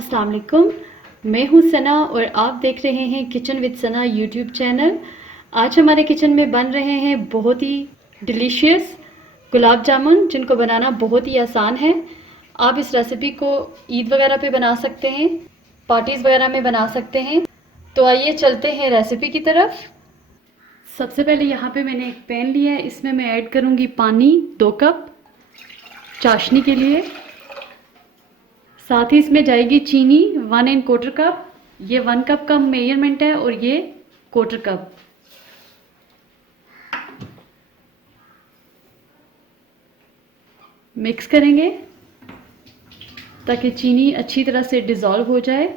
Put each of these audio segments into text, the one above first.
अस्सलाम वालेकुम। मैं हूँ सना और आप देख रहे हैं kitchen with Sana YouTube channel. आज हमारे किचन में बन रहे हैं बहुत ही डिलीशियस गुलाब जामुन, जिनको बनाना बहुत ही आसान है। आप इस रेसिपी को ईद वगैरह पे बना सकते हैं, पार्टीज़ वगैरह में बना सकते हैं। तो आइए चलते हैं रेसिपी की तरफ। सबसे पहले यहाँ पे मैंने एक पैन लिया है, इसमें मैं ऐड करूँगी पानी 2 कप चाशनी के लिए। साथ ही इसमें जाएगी चीनी 1 एंड क्वार्टर कप। ये 1 कप का मेजरमेंट है और ये क्वार्टर कप। मिक्स करेंगे ताकि चीनी अच्छी तरह से डिज़ोल्व हो जाए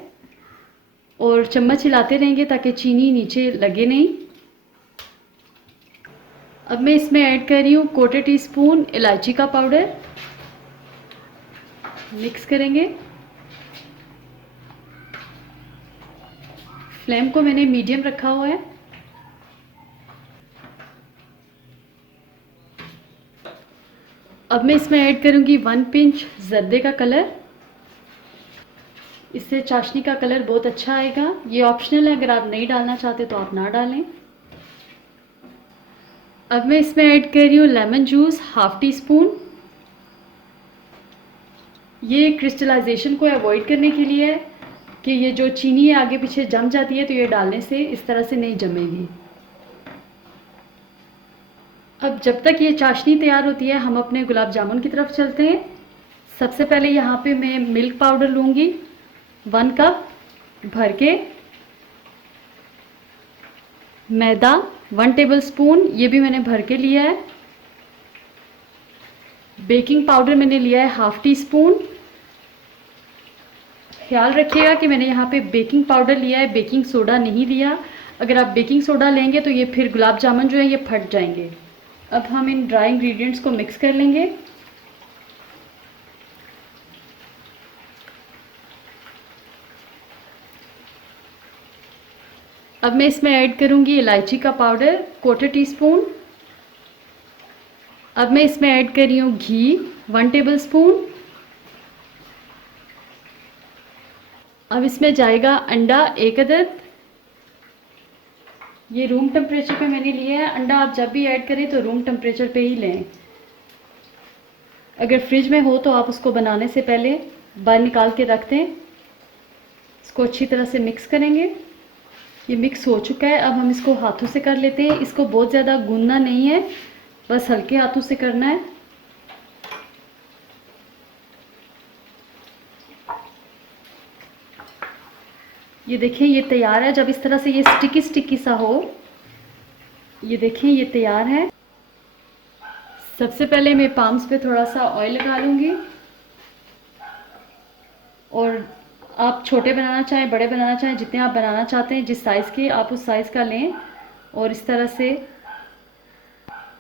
और चम्मच हिलाते रहेंगे ताकि चीनी नीचे लगे नहीं। अब मैं इसमें ऐड कर रही हूँ 1/4 टीस्पून इलायची का पाउडर। मिक्स करेंगे। फ्लेम को मैंने मीडियम रखा हुआ है। अब मैं इसमें ऐड करूँगी 1 पिंच जर्दे का कलर। इससे चाशनी का कलर बहुत अच्छा आएगा। ये ऑप्शनल है, अगर आप नहीं डालना चाहते तो आप ना डालें। अब मैं इसमें ऐड कर रही हूँ लेमन जूस 1/2 टीस्पून। ये क्रिस्टलाइजेशन को अवॉइड करने के लिए है कि ये जो चीनी है आगे पीछे जम जाती है, तो ये डालने से इस तरह से नहीं जमेगी। अब जब तक ये चाशनी तैयार होती है, हम अपने गुलाब जामुन की तरफ चलते हैं। सबसे पहले यहाँ पे मैं मिल्क पाउडर लूँगी 1 कप भर के। मैदा 1 टेबलस्पून, ये भी मैंने भर के लिया है। बेकिंग पाउडर मैंने लिया है 1/2 टीस्पून। ख्याल रखिएगा कि मैंने यहाँ पे बेकिंग पाउडर लिया है, बेकिंग सोडा नहीं लिया। अगर आप बेकिंग सोडा लेंगे तो ये फिर गुलाब जामुन जो है ये फट जाएंगे। अब हम इन ड्राई इंग्रेडिएंट्स को मिक्स कर लेंगे। अब मैं इसमें ऐड करूँगी इलायची का पाउडर 1/4 टीस्पून। अब मैं इसमें ऐड कर रही हूँ घी 1 टेबलस्पून। अब इसमें जाएगा अंडा 1 अदद। ये रूम टेम्परेचर पे मैंने लिया है। अंडा आप जब भी ऐड करें तो रूम टेम्परेचर पे ही लें। अगर फ्रिज में हो तो आप उसको बनाने से पहले बाहर निकाल के रख दें। इसको अच्छी तरह से मिक्स करेंगे। ये मिक्स हो चुका है। अब हम इसको हाथों से कर लेते हैं। इसको बहुत ज़्यादा गूंदना नहीं है, बस हल्के हाथों से करना है। ये देखें ये तैयार है। जब इस तरह से ये स्टिकी स्टिकी सा हो, ये देखें ये तैयार है। सबसे पहले मैं पाम्स पे थोड़ा सा ऑयल लगा लूँगी। और आप छोटे बनाना चाहें, बड़े बनाना चाहें, जितने आप बनाना चाहते हैं, जिस साइज़ के आप उस साइज़ का लें और इस तरह से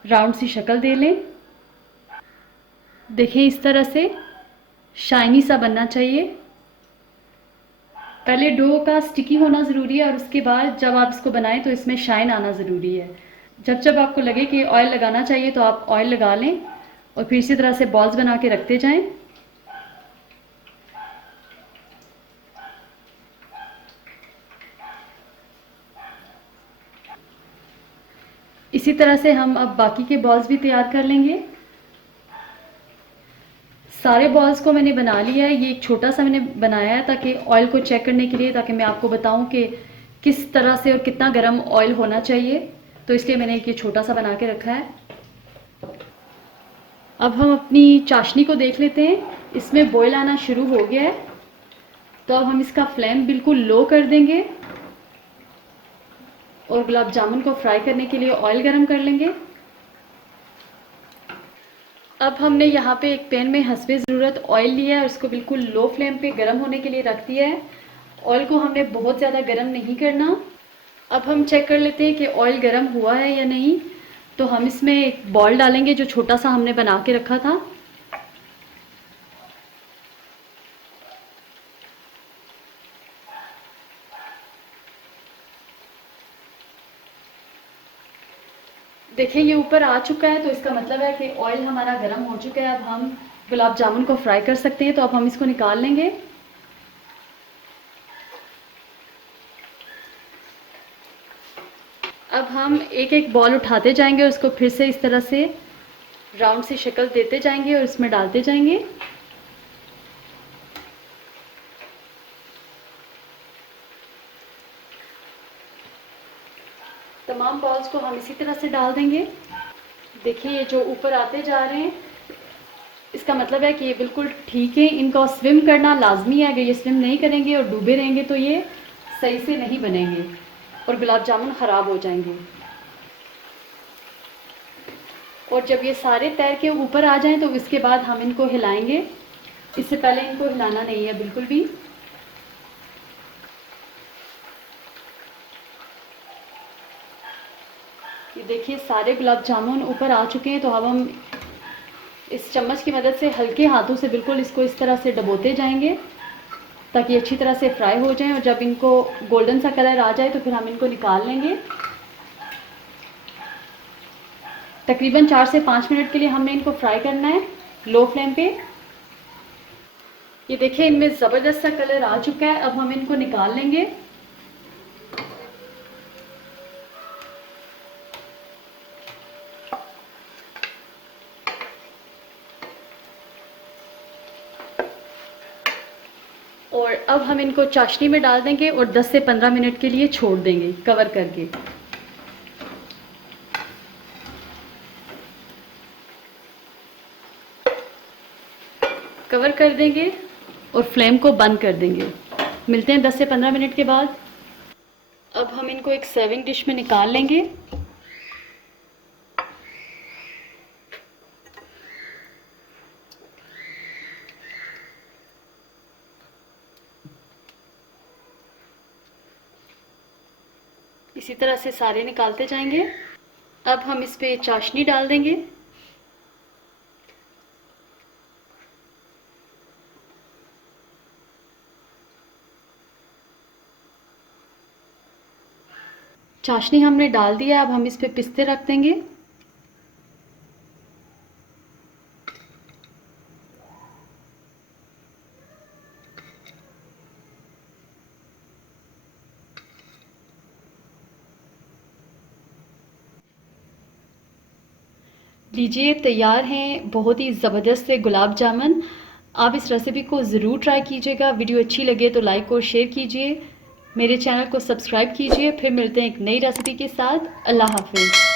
राउंड सी शक्ल दे लें। देखें इस तरह से शाइनी सा बनना चाहिए। पहले डो का स्टिकी होना ज़रूरी है और उसके बाद जब आप इसको बनाएं तो इसमें शाइन आना ज़रूरी है। जब जब आपको लगे कि ऑयल लगाना चाहिए तो आप ऑयल लगा लें और फिर इसी तरह से बॉल्स बना के रखते जाएं। इसी तरह से हम अब बाकी के बॉल्स भी तैयार कर लेंगे। सारे बॉल्स को मैंने बना लिया है। ये एक छोटा सा मैंने बनाया है ताकि ऑयल को चेक करने के लिए, ताकि मैं आपको बताऊं कि किस तरह से और कितना गर्म ऑयल होना चाहिए, तो इसलिए मैंने एक ये छोटा सा बना के रखा है। अब हम अपनी चाशनी को देख लेते हैं। इसमें बॉयल आना शुरू हो गया है, तो अब हम इसका फ्लेम बिल्कुल लो कर देंगे और गुलाब जामुन को फ्राई करने के लिए ऑयल गरम कर लेंगे। अब हमने यहाँ पे एक पैन में हस्बे ज़रूरत ऑयल लिया है और उसको बिल्कुल लो फ्लेम पे गरम होने के लिए रख दिया है। ऑयल को हमने बहुत ज़्यादा गरम नहीं करना। अब हम चेक कर लेते हैं कि ऑयल गरम हुआ है या नहीं। तो हम इसमें एक बॉल डालेंगे जो छोटा सा हमने बना के रखा था। देखिए ये ऊपर आ चुका है, तो इसका मतलब है कि ऑयल हमारा गर्म हो चुका है। अब हम गुलाब जामुन को फ्राई कर सकते हैं। तो अब हम इसको निकाल लेंगे। अब हम एक एक बॉल उठाते जाएंगे और उसको फिर से इस तरह से राउंड सी शक्ल देते जाएंगे और इसमें डालते जाएंगे। तमाम बॉल्स को हम इसी तरह से डाल देंगे। देखिए ये जो ऊपर आते जा रहे हैं, इसका मतलब है कि ये बिल्कुल ठीक है। इनका स्विम करना लाजमी है। अगर ये स्विम नहीं करेंगे और डूबे रहेंगे तो ये सही से नहीं बनेंगे और गुलाब जामुन ख़राब हो जाएंगे। और जब ये सारे तैर के ऊपर आ जाएं तो इसके बाद हम इनको हिलाएंगे। इससे पहले इनको हिलाना नहीं है बिल्कुल भी। ये देखिए सारे गुलाब जामुन ऊपर आ चुके हैं। तो अब हम इस चम्मच की मदद से हल्के हाथों से बिल्कुल इसको इस तरह से डबोते जाएंगे ताकि अच्छी तरह से फ्राई हो जाएं। और जब इनको गोल्डन सा कलर आ जाए तो फिर हम इनको निकाल लेंगे। तकरीबन 4 से 5 मिनट के लिए हमने इनको फ्राई करना है लो फ्लेम पे। ये देखिए इनमें ज़बरदस्त सा कलर आ चुका है। अब हम इनको निकाल लेंगे। और अब हम इनको चाशनी में डाल देंगे और 10 से 15 मिनट के लिए छोड़ देंगे कवर करके। कवर कर देंगे और फ्लेम को बंद कर देंगे। मिलते हैं 10 से 15 मिनट के बाद। अब हम इनको एक सर्विंग डिश में निकाल लेंगे। इसी तरह से सारे निकालते जाएंगे। अब हम इस पे चाशनी डाल देंगे। चाशनी हमने डाल दिया। अब हम इस पे पिस्ते रख देंगे। लीजिए तैयार हैं बहुत ही ज़बरदस्त से गुलाब जामुन। आप इस रेसिपी को ज़रूर ट्राई कीजिएगा। वीडियो अच्छी लगे तो लाइक और शेयर कीजिए। मेरे चैनल को सब्सक्राइब कीजिए। फिर मिलते हैं एक नई रेसिपी के साथ। अल्लाह हाफिज़।